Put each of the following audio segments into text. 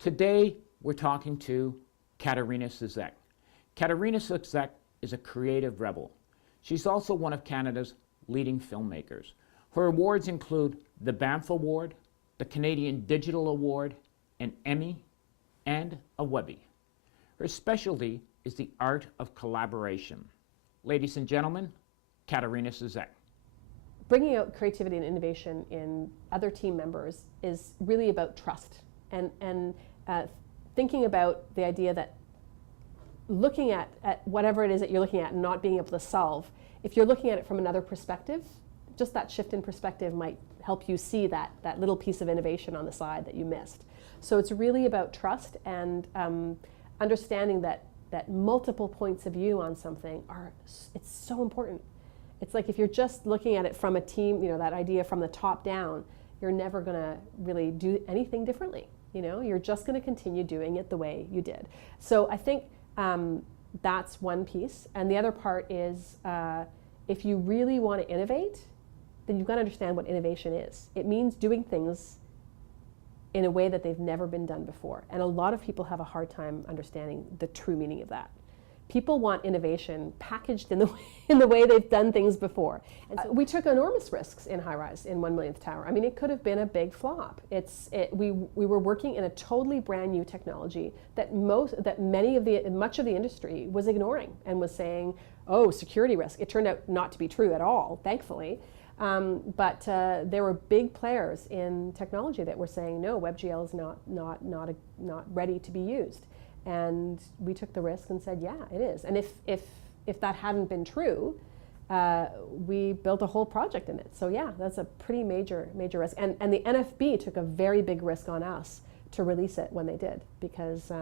Today, we're talking to Katerina Cizek. Katerina Cizek is a creative rebel. She's also one of Canada's leading filmmakers. Her awards include the Banff Award, the Canadian Digital Award, an Emmy, and a Webby. Her specialty is the art of collaboration. Ladies and gentlemen, Katerina Cizek. Bringing out creativity and innovation in other team members is really about trust and thinking about the idea that looking at whatever it is that you're looking at and not being able to solve, if you're looking at it from another perspective, just that shift in perspective might help you see that little piece of innovation on the side that you missed. So it's really about trust and understanding that multiple points of view on something it's so important. It's like if you're just looking at it from a team, that idea from the top down, you're never going to really do anything differently. You're just going to continue doing it the way you did. So I think that's one piece. And the other part is if you really want to innovate, then you've got to understand what innovation is. It means doing things in a way that they've never been done before. And a lot of people have a hard time understanding the true meaning of that. People want innovation packaged in the way they've done things before. And so we took enormous risks in High-Rise in 1 millionth tower. I mean, it could have been a big flop. We were working in a totally brand new technology that much of the industry was ignoring and was saying, oh, security risk. It turned out not to be true at all, thankfully. But there were big players in technology that were saying, no, WebGL is not ready to be used. And we took the risk and said, yeah, it is. And if that hadn't been true, we built a whole project in it. So yeah, that's a pretty major risk. And the NFB took a very big risk on us to release it when they did, because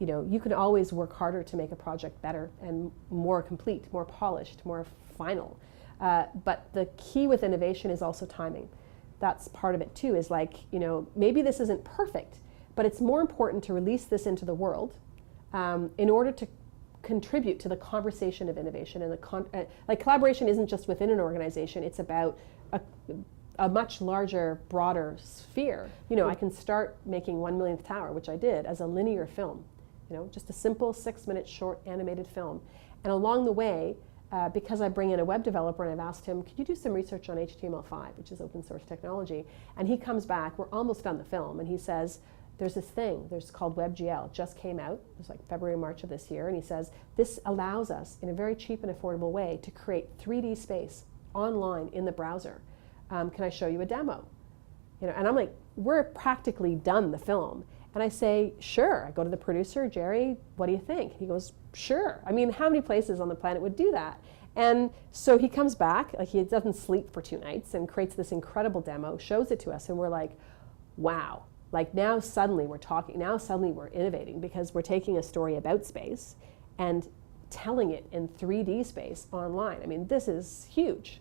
you can always work harder to make a project better and more complete, more polished, more final. But the key with innovation is also timing. That's part of it too, is like, maybe this isn't perfect, but it's more important to release this into the world in order to contribute to the conversation of innovation. And like collaboration isn't just within an organization, it's about a much larger, broader sphere. I can start making 1 millionth tower, which I did, as a linear film, just a simple 6-minute short animated film. And along the way, because I bring in a web developer and I've asked him, could you do some research on HTML5, which is open source technology? And he comes back, we're almost done the film, and he says, there's this thing, called WebGL, it just came out, it was like February, March of this year, and he says, this allows us, in a very cheap and affordable way, to create 3D space online in the browser. Can I show you a demo? And I'm like, we're practically done the film. And I say, sure. I go to the producer, Jerry, what do you think? He goes, sure. I mean, how many places on the planet would do that? And so he comes back, like he doesn't sleep for 2 nights, and creates this incredible demo, shows it to us, and we're like, wow. Like now suddenly we're talking, now suddenly we're innovating, because we're taking a story about space and telling it in 3D space online. I mean, this is huge.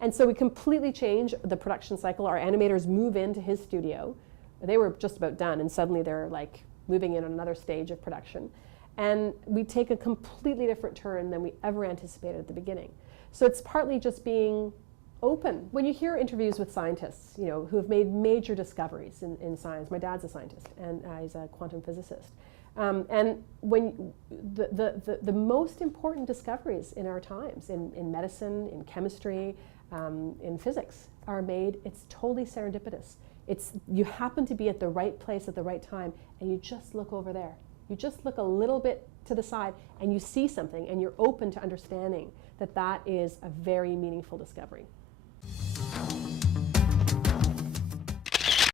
And so we completely change the production cycle. Our animators move into his studio. They were just about done, and suddenly they're like moving in on another stage of production. And we take a completely different turn than we ever anticipated at the beginning. So it's partly just being open. When you hear interviews with scientists, who have made major discoveries in science, my dad's a scientist, and he's a quantum physicist. And when the most important discoveries in our times, in medicine, in chemistry, in physics, are made, it's totally serendipitous. You happen to be at the right place at the right time, and you just look over there. You just look a little bit to the side, and you see something, and you're open to understanding that is a very meaningful discovery.